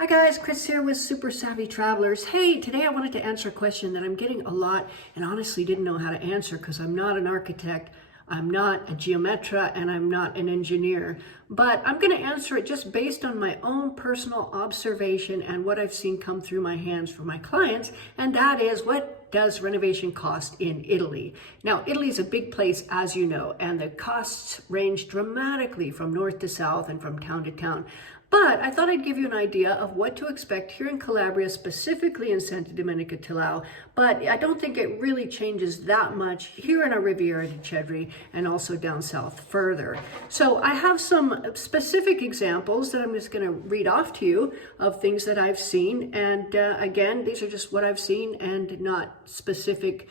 Hi guys, Chris here with Super Savvy Travelers. Hey, today I wanted to answer a question that I'm getting a lot and honestly didn't know how to answer because I'm not an architect, I'm not a geometra, and I'm not an engineer. But I'm going to answer it just based on my own personal observation and what I've seen come through my hands for my clients, and that is, what does renovation cost in Italy? Now, Italy is a big place, as you know, and the costs range dramatically from north to south and from town to town. But I thought I'd give you an idea of what to expect here in Calabria, specifically in Santa Domenica Tilao. But I don't think it really changes that much here in our Riviera di Cedri and also down south further. So I have some specific examples that I'm just going to read off to you of things that I've seen. And again, these are just what I've seen and not specific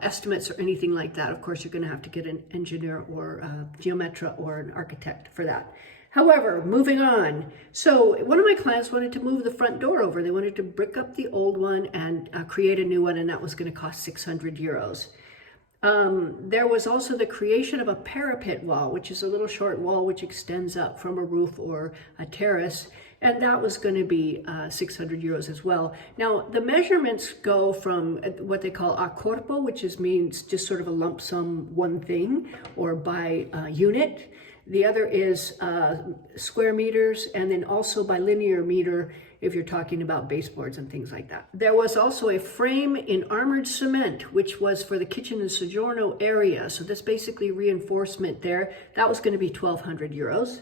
estimates or anything like that. Of course, you're going to have to get an engineer or a geometra or an architect for that. However, moving on. So one of my clients wanted to move the front door over. They wanted to brick up the old one and create a new one, and that was going to cost 600 euros. There was also the creation of a parapet wall, which is a little short wall which extends up from a roof or a terrace, and that was going to be 600 euros as well. Now, the measurements go from what they call a corpo, which means just sort of a lump sum one thing, or by unit. The other is square meters, and then also by linear meter if you're talking about baseboards and things like that. There was also a frame in armored cement, which was for the kitchen and soggiorno area. So that's basically reinforcement there. That was going to be 1,200 euros.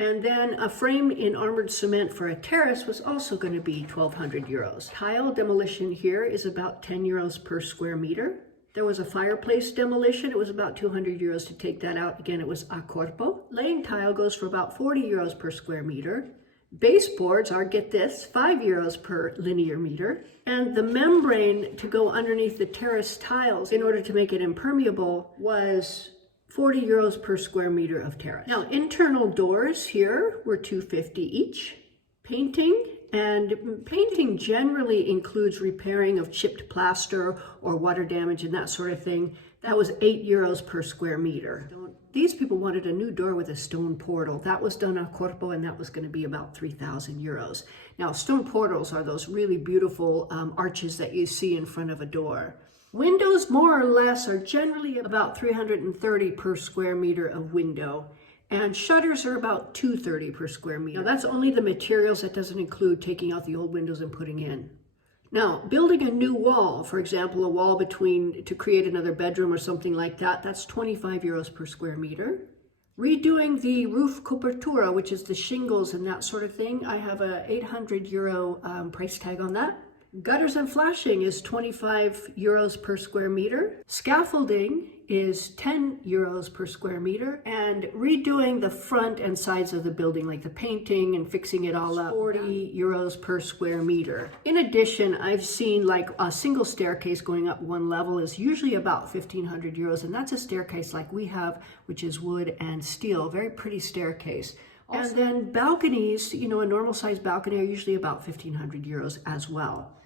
And then a frame in armored cement for a terrace was also going to be 1,200 euros. Tile demolition here is about 10 euros per square meter. There was a fireplace demolition. It was about 200 euros to take that out. Again, it was a corpo. Laying tile goes for about 40 euros per square meter. Baseboards are, get this, 5 euros per linear meter. And the membrane to go underneath the terrace tiles in order to make it impermeable was 40 euros per square meter of terrace. Now, internal doors here were 250 each. Painting. And painting generally includes repairing of chipped plaster or water damage and that sort of thing. That was 8 euros per square meter. These people wanted a new door with a stone portal. That was done a corpo, and that was going to be about 3,000 euros. Now, stone portals are those really beautiful arches that you see in front of a door. Windows, more or less, are generally about 330 per square meter of window. And shutters are about 230 per square meter. Now, that's only the materials. That doesn't include taking out the old windows and putting in. Now, building a new wall, for example, a wall to create another bedroom or something like that, that's 25 euros per square meter. Redoing the roof copertura, which is the shingles and that sort of thing, I have a 800 euro price tag on that. Gutters and flashing is 25 euros per square meter. Scaffolding is 10 euros per square meter. And redoing the front and sides of the building, like the painting and fixing it all up, 40 euros per square meter. In addition, I've seen like a single staircase going up one level is usually about 1,500 euros. And that's a staircase like we have, which is wood and steel, very pretty staircase. Also, and then balconies, a normal size balcony are usually about 1,500 euros as well.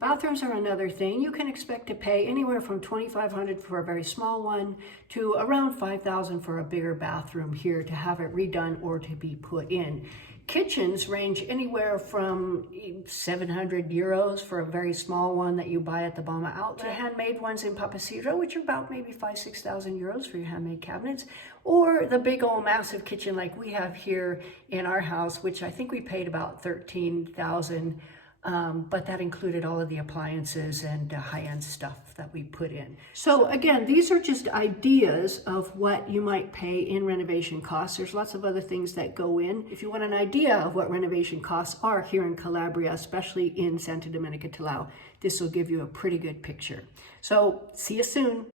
Bathrooms are another thing. You can expect to pay anywhere from 2,500 for a very small one to around 5,000 for a bigger bathroom here to have it redone or to be put in. Kitchens range anywhere from 700 euros for a very small one that you buy at the Bama outlet to handmade ones in Papasiro, which are about maybe 5,000-6,000 euros for your handmade cabinets, or the big old massive kitchen like we have here in our house, which I think we paid about 13,000. But that included all of the appliances and high-end stuff that we put in. So again, these are just ideas of what you might pay in renovation costs. There's lots of other things that go in. If you want an idea of what renovation costs are here in Calabria, especially in Santa Domenica Tilao, this will give you a pretty good picture. So see you soon.